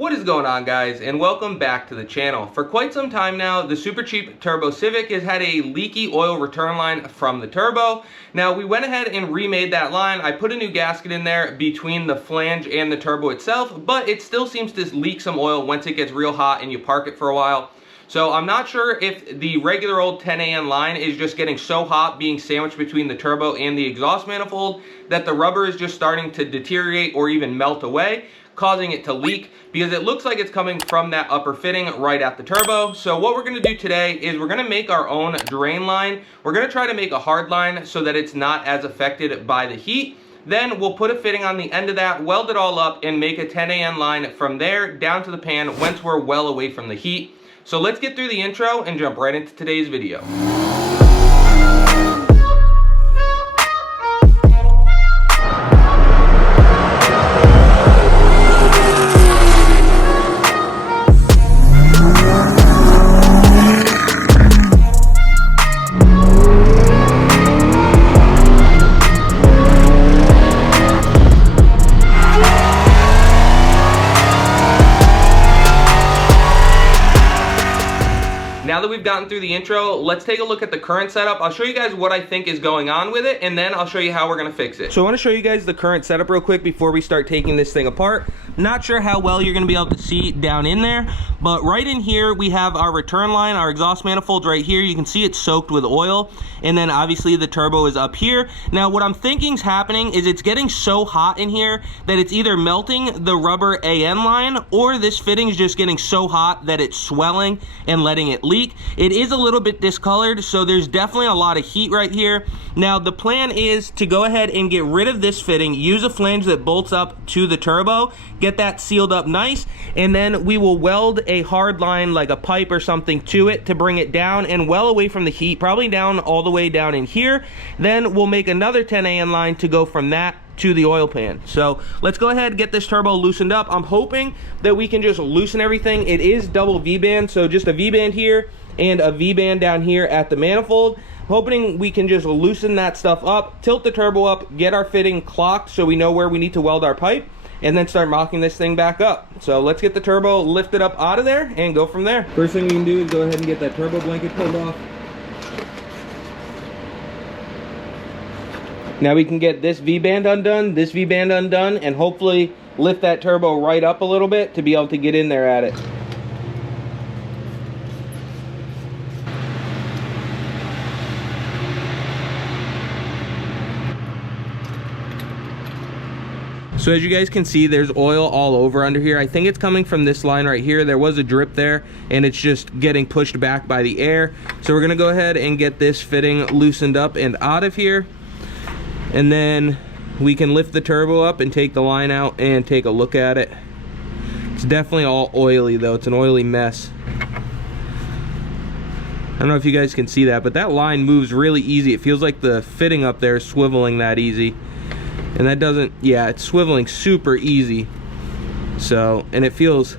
What is going on, guys, and welcome back to the channel. For quite some time now, the super cheap turbo Civic has had a leaky oil return line from the turbo. Now, we went ahead and remade that line. I put a new gasket in there between the flange and the turbo itself, but it still seems to leak some oil once it gets real hot and you park it for a while. So I'm not sure if the regular old 10AN line is just getting so hot being sandwiched between the turbo and the exhaust manifold that the rubber is just starting to deteriorate or even melt away, causing it to leak, because it looks like it's coming from that upper fitting right at the turbo. So what we're gonna do today is we're gonna make our own drain line. We're gonna try to make a hard line so that it's not as affected by the heat. Then we'll put a fitting on the end of that, weld it all up, and make a 10AN line from there down to the pan once we're well away from the heat. So let's get through the intro and jump right into today's video. Now that we've gotten through the intro, let's take a look at the current setup. I'll show you guys what I think is going on with it, and then I'll show you how we're gonna fix it. So I wanna show you guys the current setup real quick before we start taking this thing apart. Not sure how well you're gonna be able to see down in there, but right in here we have our return line, our exhaust manifold right here. You can see it's soaked with oil, and then obviously the turbo is up here. Now what I'm thinking is happening is it's getting so hot in here that it's either melting the rubber AN line, or this fitting is just getting so hot that it's swelling and letting it leak. It is a little bit discolored, so there's definitely a lot of heat right here. Now the plan is to go ahead and get rid of this fitting, use a flange that bolts up to the turbo, get that sealed up nice, and then we will weld a hard line like a pipe or something to it to bring it down and well away from the heat, probably down all the way down in here. Then we'll make another 10AN line to go from that to the oil pan. So let's go ahead and get this turbo loosened up. I'm hoping that we can just loosen everything. It is double V-band, so just a V-band here and a V-band down here at the manifold. I'm hoping we can just loosen that stuff up, tilt the turbo up, get our fitting clocked so we know where we need to weld our pipe, and then start mocking this thing back up. So let's get the turbo lifted up out of there and go from there. First thing we can do is go ahead and get that turbo blanket pulled off. Now we can get this V-band undone, this V-band undone, and hopefully lift that turbo right up a little bit to be able to get in there at it. So as you guys can see, there's oil all over under here. I think it's coming from this line right here. There was a drip there, and it's just getting pushed back by the air. So we're gonna go ahead and get this fitting loosened up and out of here. And then we can lift the turbo up and take the line out and take a look at it. It's definitely all oily though. It's an oily mess. I don't know if you guys can see that, but that line moves really easy. It feels like the fitting up there is swiveling that easy. And that doesn't, yeah, it's swiveling super easy. So, and it feels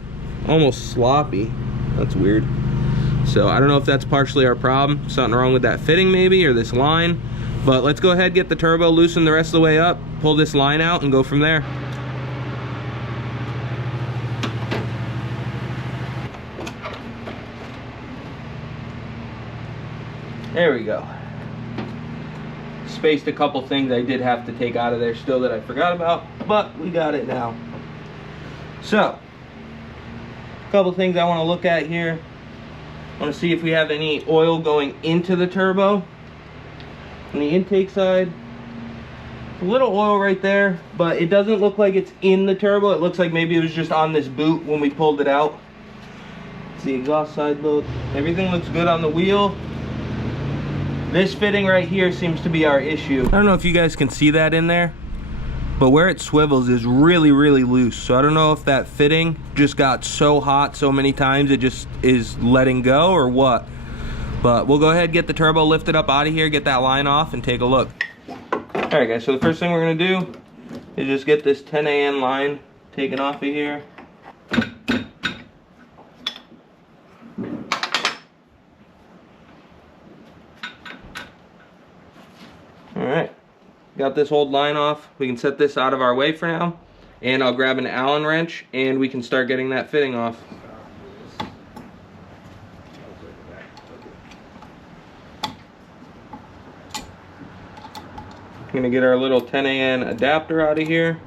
almost sloppy. That's weird. So I don't know if that's partially our problem. Something wrong with that fitting maybe, or this line. But let's go ahead, get the turbo loosened the rest of the way up, pull this line out, and go from there. There we go. Spaced a couple things I did have to take out of there still that I forgot about, but we got it now. So, a couple things I want to look at here. I want to see if we have any oil going into the turbo. On the intake side, a little oil right there, but it doesn't look like it's in the turbo. It looks like maybe it was just on this boot when we pulled it out. It's the exhaust side load. Everything looks good on the wheel. This fitting right here seems to be our issue. I don't know if you guys can see that in there, but where it swivels is really, really loose. So I don't know if that fitting just got so hot so many times it just is letting go or what. But we'll go ahead and get the turbo lifted up out of here, get that line off, and take a look. All right, guys, so the first thing we're gonna do is just get this 10AN line taken off of here. All right, got this old line off. We can set this out of our way for now. and I'll grab an Allen wrench and we can start getting that fitting off. I'm gonna get our little 10AN adapter out of here.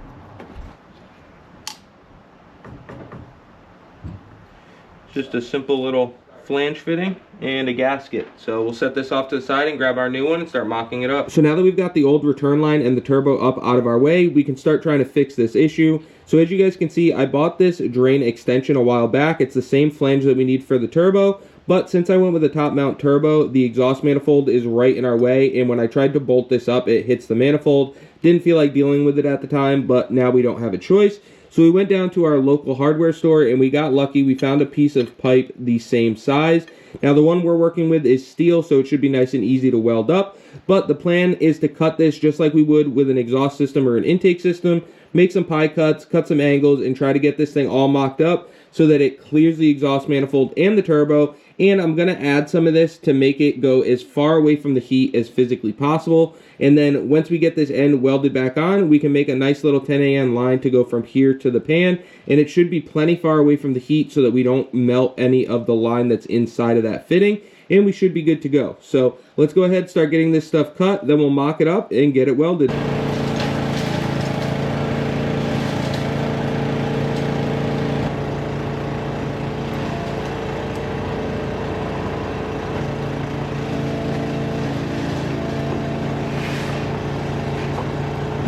Just a simple little flange fitting and a gasket. So we'll set this off to the side and grab our new one and start mocking it up. So now that we've got the old return line and the turbo up out of our way, we can start trying to fix this issue. So as you guys can see, I bought this drain extension a while back. It's the same flange that we need for the turbo, but since I went with a top mount turbo, the exhaust manifold is right in our way, and when I tried to bolt this up, it hits the manifold. Didn't feel like dealing with it at the time, but now we don't have a choice. So we went down to our local hardware store and we got lucky. We found a piece of pipe the same size. Now the one we're working with is steel, so it should be nice and easy to weld up. But the plan is to cut this just like we would with an exhaust system or an intake system. Make some pie cuts, cut some angles, and try to get this thing all mocked up so that it clears the exhaust manifold and the turbo. And I'm going to add some of this to make it go as far away from the heat as physically possible. And then once we get this end welded back on, we can make a nice little 10AN line to go from here to the pan. And it should be plenty far away from the heat so that we don't melt any of the line that's inside of that fitting. And we should be good to go. So let's go ahead and start getting this stuff cut. Then we'll mock it up and get it welded.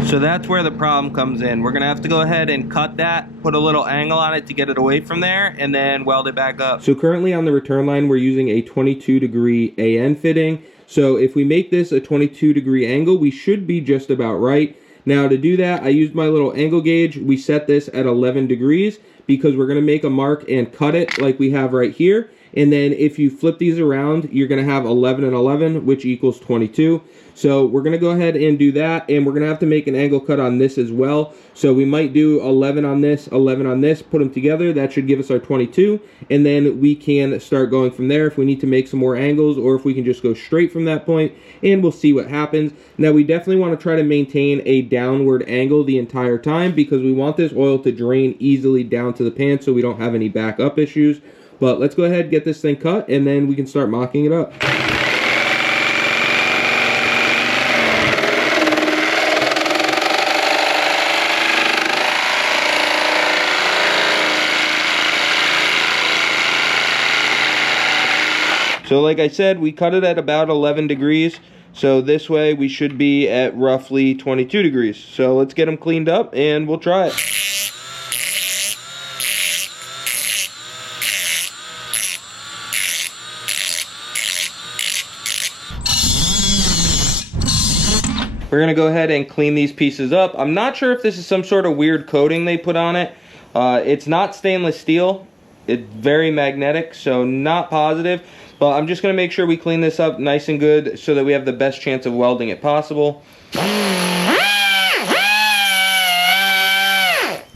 So that's where the problem comes in. We're gonna have to go ahead and cut that, put a little angle on it to get it away from there, and then weld it back up. So currently on the return line, we're using a 22-degree AN fitting. So if we make this a 22-degree angle, we should be just about right. Now to do that, I used my little angle gauge. We set this at 11 degrees because we're gonna make a mark and cut it like we have right here. And then if you flip these around, you're gonna have 11 and 11, which equals 22. So we're gonna go ahead and do that, and we're gonna have to make an angle cut on this as well. So we might do 11 on this, 11 on this, put them together. That should give us our 22, and then we can start going from there if we need to make some more angles, or if we can just go straight from that point, and we'll see what happens. Now we definitely wanna try to maintain a downward angle the entire time because we want this oil to drain easily down to the pan so we don't have any backup issues. But let's go ahead and get this thing cut, and then we can start mocking it up. So like I said, we cut it at about 11 degrees. So this way we should be at roughly 22 degrees. So let's get them cleaned up and we'll try it. We're gonna go ahead and clean these pieces up. I'm not sure if this is some sort of weird coating they put on it. It's not stainless steel. It's very magnetic, so not positive. But I'm just gonna make sure we clean this up nice and good so that we have the best chance of welding it possible.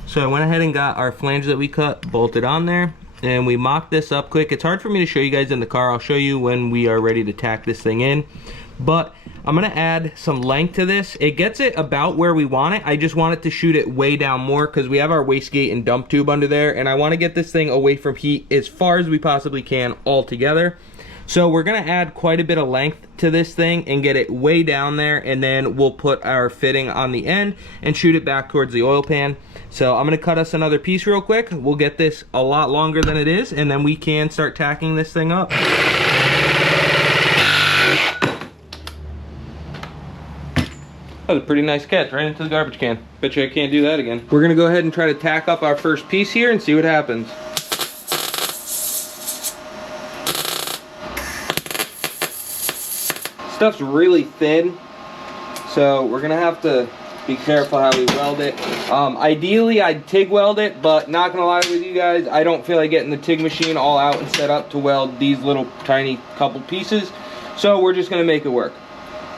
So I went ahead and got our flange that we cut bolted on there, and we mocked this up quick. It's hard for me to show you guys in the car. I'll show you when we are ready to tack this thing in. But I'm gonna add some length to this. It gets it about where we want it. I just want it to shoot it way down more because we have our wastegate and dump tube under there, and I want to get this thing away from heat as far as we possibly can all together. So we're gonna add quite a bit of length to this thing and get it way down there, and then we'll put our fitting on the end and shoot it back towards the oil pan. So I'm gonna cut us another piece real quick. We'll get this a lot longer than it is, and then we can start tacking this thing up. That was a pretty nice catch, right into the garbage can. Bet you I can't do that again. We're gonna go ahead and try to tack up our first piece here and see what happens. Stuff's really thin, so we're gonna have to be careful how we weld it. Ideally, I'd TIG weld it, but not gonna lie with you guys, I don't feel like getting the TIG machine all out and set up to weld these little tiny couple pieces, so we're just gonna make it work.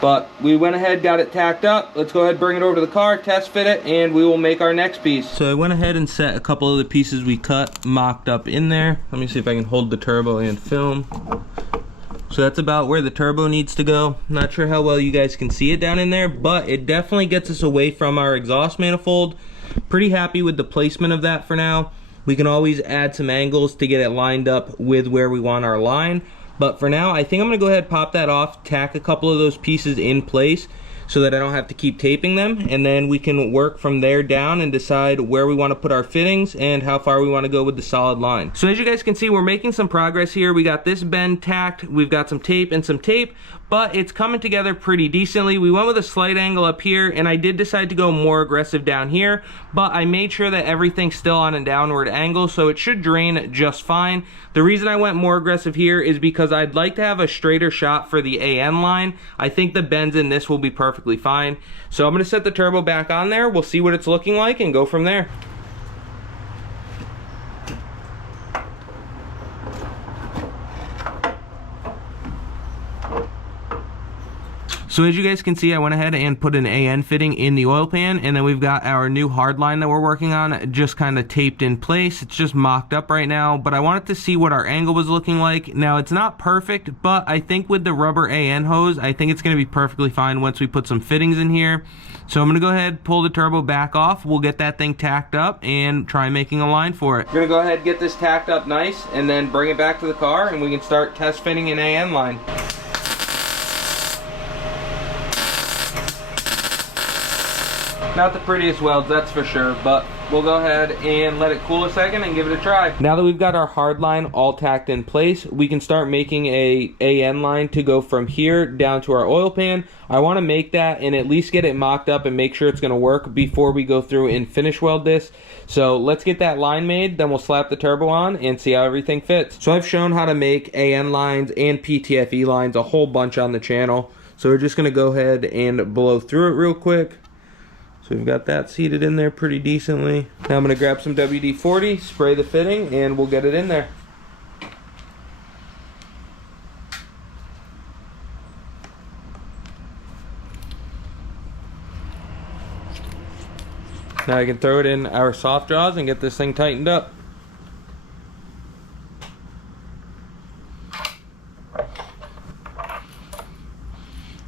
But we went ahead, got it tacked up. Let's go ahead and bring it over to the car, test fit it, and we will make our next piece. So I went ahead and set a couple of the pieces we cut mocked up in there. Let me see if I can hold the turbo and film. So that's about where the turbo needs to go. Not sure how well you guys can see it down in there, but it definitely gets us away from our exhaust manifold. pretty happy with the placement of that for now. We can always add some angles to get it lined up with where we want our line. But for now, I think I'm gonna go ahead and pop that off, tack a couple of those pieces in place so that I don't have to keep taping them, and then we can work from there down and decide where we want to put our fittings and how far we want to go with the solid line. So as you guys can see, we're making some progress here. We got this bend tacked, we've got some tape, but it's coming together pretty decently. We went with a slight angle up here, and I did decide to go more aggressive down here, but I made sure that everything's still on a downward angle, so it should drain just fine. The reason I went more aggressive here is because I'd like to have a straighter shot for the AN line. I think the bends in this will be perfectly fine. So I'm gonna set the turbo back on there, we'll see what it's looking like and go from there. So as you guys can see, I went ahead and put an AN fitting in the oil pan, and then we've got our new hard line that we're working on just kind of taped in place. It's just mocked up right now, but I wanted to see what our angle was looking like. Now it's not perfect, but I think with the rubber AN hose, I think it's gonna be perfectly fine once we put some fittings in here. So I'm gonna go ahead, pull the turbo back off, we'll get that thing tacked up and try making a line for it. We're gonna go ahead and get this tacked up nice and then bring it back to the car and we can start test fitting an AN line. Not the prettiest welds, that's for sure, but we'll go ahead and let it cool a second and give it a try. Now that we've got our hard line all tacked in place, we can start making a AN line to go from here down to our oil pan. I want to make that and at least get it mocked up and make sure it's going to work before we go through and finish weld this. So let's get that line made, then we'll slap the turbo on and see how everything fits. So I've shown how to make AN lines and PTFE lines a whole bunch on the channel. So we're just going to go ahead and blow through it real quick. So we've got that seated in there pretty decently. Now I'm going to grab some WD-40, spray the fitting, and we'll get it in there. Now I can throw it in our soft jaws and get this thing tightened up.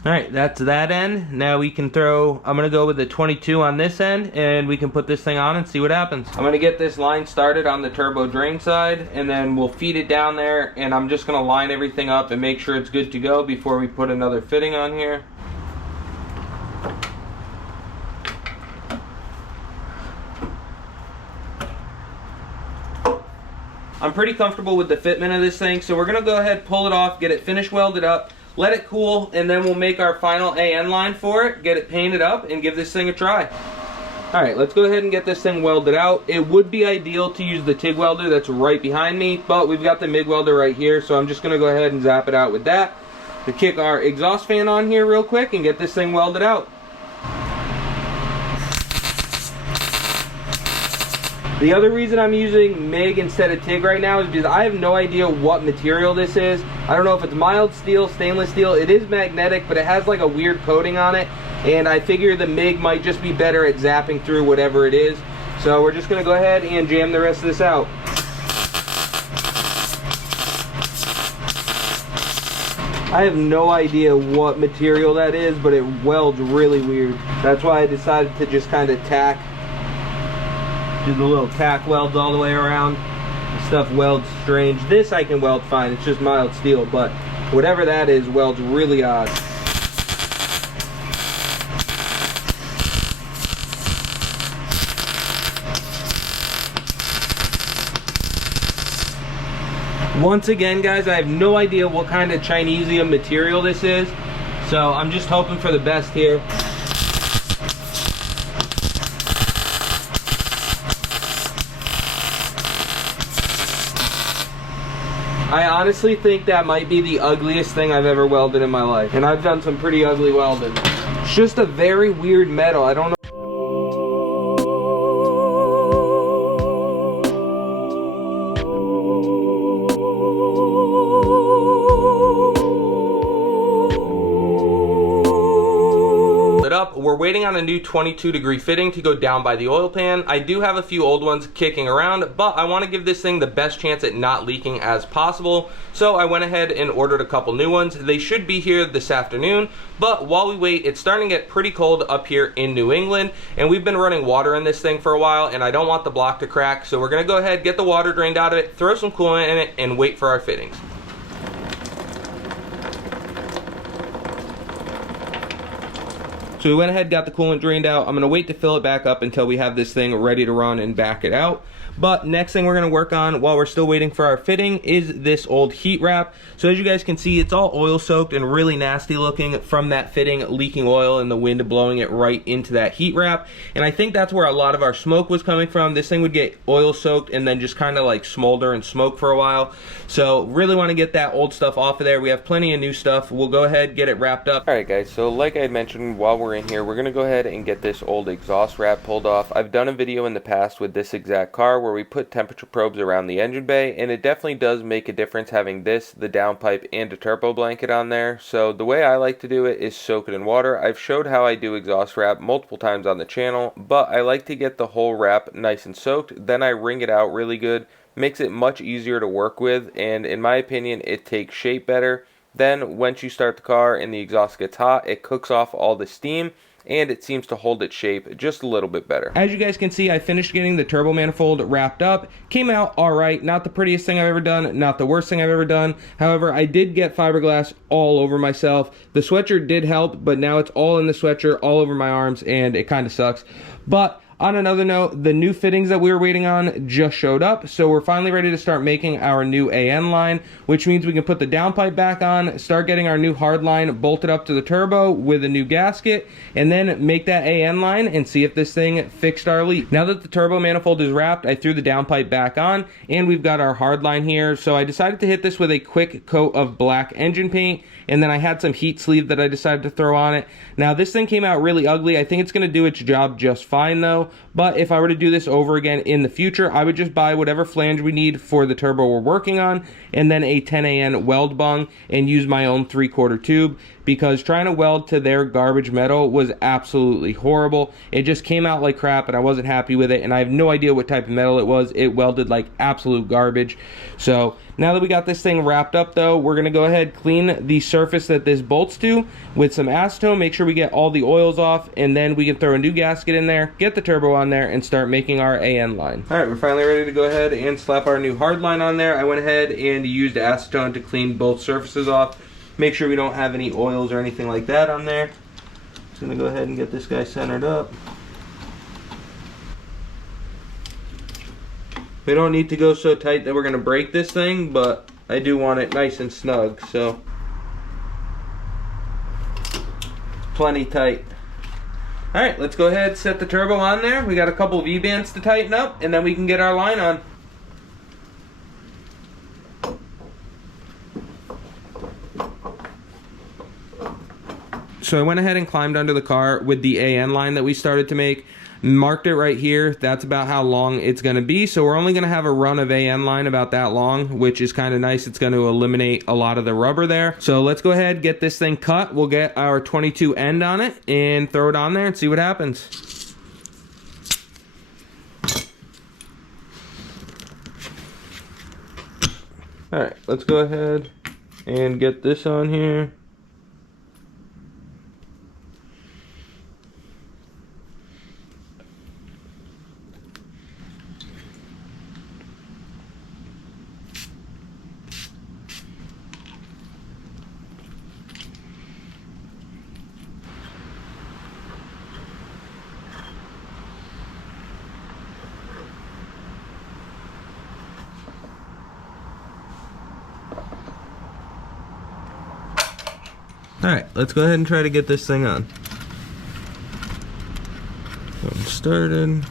Alright, that's that end. Now we can throw, I'm going to go with the 22 on this end, and we can put this thing on and see what happens. I'm going to get this line started on the turbo drain side, and then we'll feed it down there, and I'm just going to line everything up and make sure it's good to go before we put another fitting on here. I'm pretty comfortable with the fitment of this thing, so we're going to go ahead, pull it off, get it finish welded up, let it cool, and then we'll make our final AN line for it, get it painted up, and give this thing a try. Alright, let's go ahead and get this thing welded out. It would be ideal to use the TIG welder that's right behind me, but we've got the MIG welder right here, so I'm just going to go ahead and zap it out with that. To kick our exhaust fan on here real quick and get this thing welded out. The other reason I'm using MIG instead of TIG right now is because I have no idea what material this is. I don't know if it's mild steel, stainless steel. It is magnetic, but it has like a weird coating on it. And I figure the MIG might just be better at zapping through whatever it is. So we're just going to go ahead and jam the rest of this out. I have no idea what material that is, but it welds really weird. That's why I decided to just kind of tack. Do the little tack welds all the way around. The stuff welds strange. This I can weld fine, it's just mild steel, but whatever that is welds really odd. Once again, guys, I have no idea what kind of Chinesium material this is, so I'm just hoping for the best here. I honestly think that might be the ugliest thing I've ever welded in my life. And I've done some pretty ugly welding. It's just a very weird metal. I don't know. We're waiting on a new 22-degree fitting to go down by the oil pan. I do have a few old ones kicking around, but I want to give this thing the best chance at not leaking as possible. So I went ahead and ordered a couple new ones. They should be here this afternoon, but while we wait, it's starting to get pretty cold up here in New England, and we've been running water in this thing for a while, and I don't want the block to crack, so we're going to go ahead, get the water drained out of it, throw some coolant in it, and wait for our fittings. So we went ahead, got the coolant drained out. I'm gonna wait to fill it back up until we have this thing ready to run and back it out. But next thing we're gonna work on while we're still waiting for our fitting is this old heat wrap. So as you guys can see, it's all oil soaked and really nasty looking from that fitting leaking oil and the wind blowing it right into that heat wrap. And I think that's where a lot of our smoke was coming from. This thing would get oil soaked and then just kind of like smolder and smoke for a while. So really want to get that old stuff off of there. We have plenty of new stuff. We'll go ahead, get it wrapped up. All right guys, so like I had mentioned while we're in here, we're gonna go ahead and get this old exhaust wrap pulled off. I've done a video in the past with this exact car where we put temperature probes around the engine bay, and it definitely does make a difference having this, the downpipe, and a turbo blanket on there. So the way I like to do it is soak it in water. I've showed how I do exhaust wrap multiple times on the channel, but I like to get the whole wrap nice and soaked, then I wring it out really good. Makes it much easier to work with, and in my opinion it takes shape better. Then once you start the car and the exhaust gets hot, it cooks off all the steam and it seems to hold its shape just a little bit better. As you guys can see, I finished getting the turbo manifold wrapped up. Came out alright, not the prettiest thing I've ever done, not the worst thing I've ever done. However, I did get fiberglass all over myself. The sweatshirt did help, but now it's all in the sweatshirt, all over my arms, and it kind of sucks. But on another note, the new fittings that we were waiting on just showed up, so we're finally ready to start making our new AN line, which means we can put the downpipe back on, start getting our new hard line bolted up to the turbo with a new gasket, and then make that AN line and see if this thing fixed our leak. Now that the turbo manifold is wrapped, I threw the downpipe back on, and we've got our hard line here, so I decided to hit this with a quick coat of black engine paint, and then I had some heat sleeve that I decided to throw on it. Now this thing came out really ugly. I think it's going to do its job just fine though, but if I were to do this over again in the future, I would just buy whatever flange we need for the turbo we're working on, and then a 10AN weld bung, and use my own 3/4 tube, because trying to weld to their garbage metal was absolutely horrible. It just came out like crap and I wasn't happy with it, and I have no idea what type of metal it was. It welded like absolute garbage. So now that we got this thing wrapped up though, we're gonna go ahead, clean the surface that this bolts to with some acetone, make sure we get all the oils off, and then we can throw a new gasket in there, get the turbo on there, and start making our AN line. All right, we're finally ready to go ahead and slap our new hard line on there. I went ahead and used acetone to clean both surfaces off. Make sure we don't have any oils or anything like that on there. Just gonna go ahead and get this guy centered up. We don't need to go so tight that we're gonna break this thing, but I do want it nice and snug, so plenty tight. All right, let's go ahead, set the turbo on there. We got a couple of V-bands to tighten up, and then we can get our line on. So I went ahead and climbed under the car with the AN line that we started to make, marked it right here. That's about how long it's going to be. So we're only going to have a run of AN line about that long, which is kind of nice. It's going to eliminate a lot of the rubber there. So let's go ahead, get this thing cut. We'll get our 22 end on it and throw it on there and see what happens. All right, let's go ahead and get this on here. Alright, let's go ahead and try to get this thing on. Started.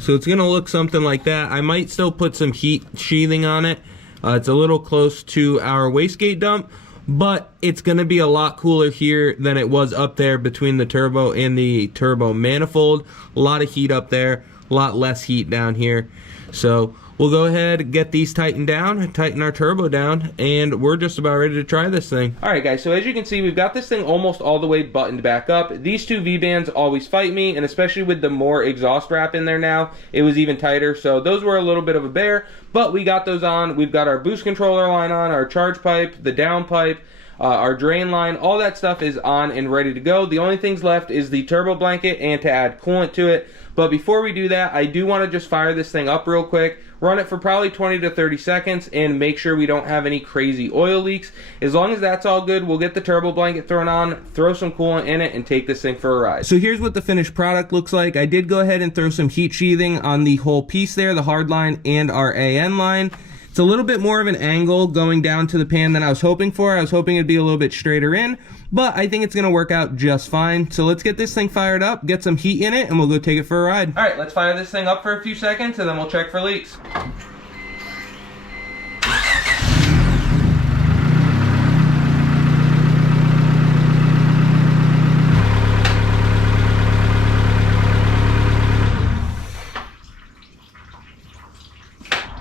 So it's gonna look something like that. I might still put some heat sheathing on it. It's a little close to our wastegate dump, but it's gonna be a lot cooler here than it was up there between the turbo and the turbo manifold. A lot of heat up there, a lot less heat down here. So we'll go ahead, get these tightened down, tighten our turbo down, and we're just about ready to try this thing. All right, guys, so as you can see, we've got this thing almost all the way buttoned back up. These two V-bands always fight me, and especially with the more exhaust wrap in there now, it was even tighter. So those were a little bit of a bear, but we got those on. We've got our boost controller line on, our charge pipe, the down pipe, our drain line, all that stuff is on and ready to go. The only things left is the turbo blanket and to add coolant to it. But before we do that, I do want to just fire this thing up real quick, run it for probably 20 to 30 seconds, and make sure we don't have any crazy oil leaks. As long as that's all good, we'll get the turbo blanket thrown on, throw some coolant in it, and take this thing for a ride. So here's what the finished product looks like. I did go ahead and throw some heat sheathing on the whole piece there, the hard line and our AN line. It's a little bit more of an angle going down to the pan than I was hoping for. I was hoping it'd be a little bit straighter in, but I think it's gonna work out just fine. So let's get this thing fired up, get some heat in it, and we'll go take it for a ride. All right, let's fire this thing up for a few seconds, and then we'll check for leaks.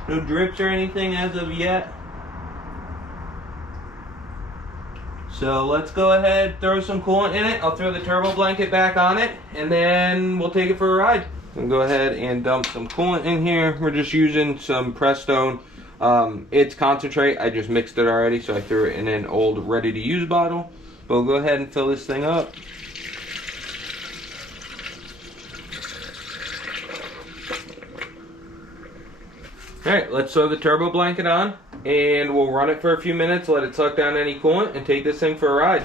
No drips or anything as of yet. So let's go ahead, throw some coolant in it. I'll throw the turbo blanket back on it, and then we'll take it for a ride. I'll go ahead and dump some coolant in here. We're just using some Prestone. It's concentrate. I just mixed it already, so I threw it in an old ready-to-use bottle. But we'll go ahead and fill this thing up. Alright, let's throw the turbo blanket on, and we'll run it for a few minutes, let it suck down any coolant, and take this thing for a ride.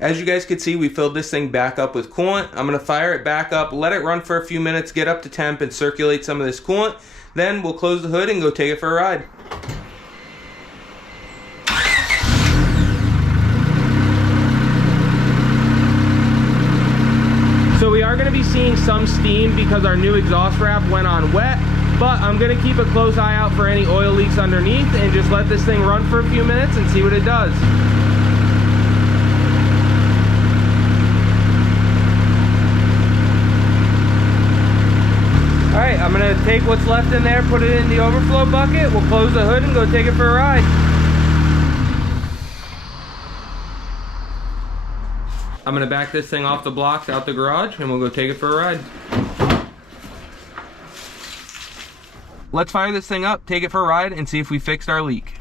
As you guys can see, we filled this thing back up with coolant. I'm gonna fire it back up, let it run for a few minutes, get up to temp, and circulate some of this coolant. Then we'll close the hood and go take it for a ride. So we are gonna be seeing some steam because our new exhaust wrap went on wet, but I'm gonna keep a close eye out for any oil leaks underneath and just let this thing run for a few minutes and see what it does. Alright, I'm going to take what's left in there, put it in the overflow bucket, we'll close the hood and go take it for a ride. I'm going to back this thing off the blocks out the garage and we'll go take it for a ride. Let's fire this thing up, take it for a ride, and see if we fixed our leak.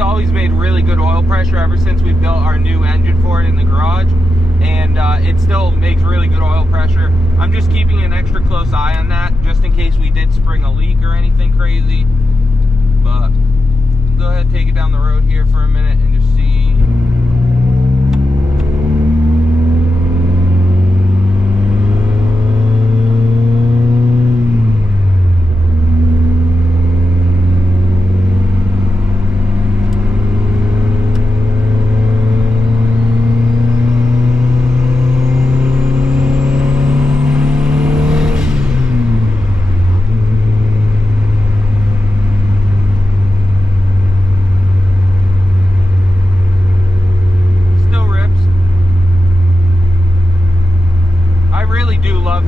Always made really good oil pressure ever since we built our new engine for it in the garage, and it still makes really good oil pressure. I'm just keeping an extra close eye on that just in case we did spring a leak or anything crazy. But go ahead and take it down the road here for a minute and just see.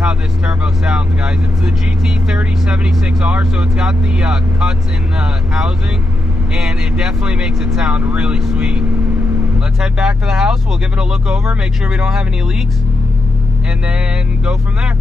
How this turbo sounds, guys. It's the GT3076R, so it's got the cuts in the housing, and it definitely makes it sound really sweet. Let's head back to the house. We'll give it a look over, make sure we don't have any leaks, and then go from there.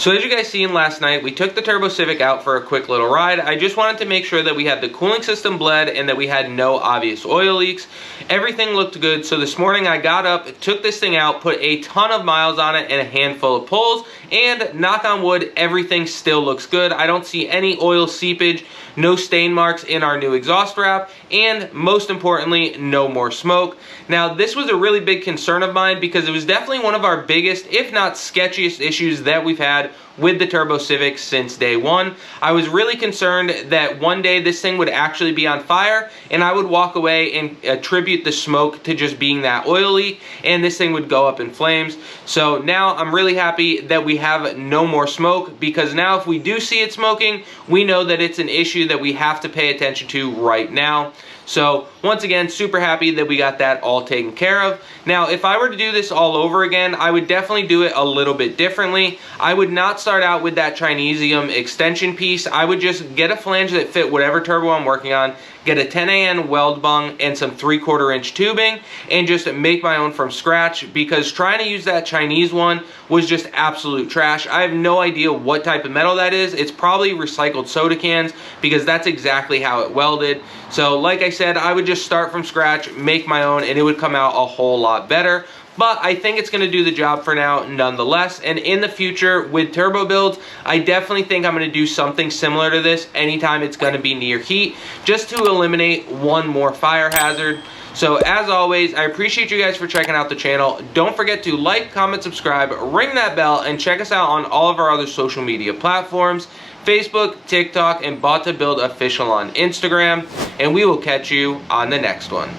So as you guys seen last night, we took the Turbo Civic out for a quick little ride. I just wanted to make sure that we had the cooling system bled and that we had no obvious oil leaks. Everything looked good, so this morning I got up, took this thing out, put a ton of miles on it and a handful of pulls, and knock on wood, everything still looks good. I don't see any oil seepage, no stain marks in our new exhaust wrap, and most importantly, no more smoke. Now, this was a really big concern of mine because it was definitely one of our biggest, if not sketchiest issues that we've had with the Turbo Civic since day one. I was really concerned that one day this thing would actually be on fire and I would walk away and attribute the smoke to just being that oil leak and this thing would go up in flames. So now I'm really happy that we have no more smoke, because now if we do see it smoking, we know that it's an issue that we have to pay attention to right now. So once again, super happy that we got that all taken care of. Now, if I were to do this all over again, I would definitely do it a little bit differently. I would not start out with that Chinesium extension piece. I would just get a flange that fit whatever turbo I'm working on, get a 10AN weld bung and some 3/4 inch tubing, and just make my own from scratch, because trying to use that Chinese one was just absolute trash. I have no idea what type of metal that is. It's probably recycled soda cans, because that's exactly how it welded. So like I said, I would just start from scratch, make my own, and it would come out a whole lot better. But I think it's going to do the job for now nonetheless. And in the future with turbo builds, I definitely think I'm going to do something similar to this anytime it's going to be near heat, just to eliminate one more fire hazard. So as always, I appreciate you guys for checking out the channel. Don't forget to like, comment, subscribe, ring that bell, and check us out on all of our other social media platforms: Facebook, TikTok, and Bought to Build Official on Instagram. And we will catch you on the next one.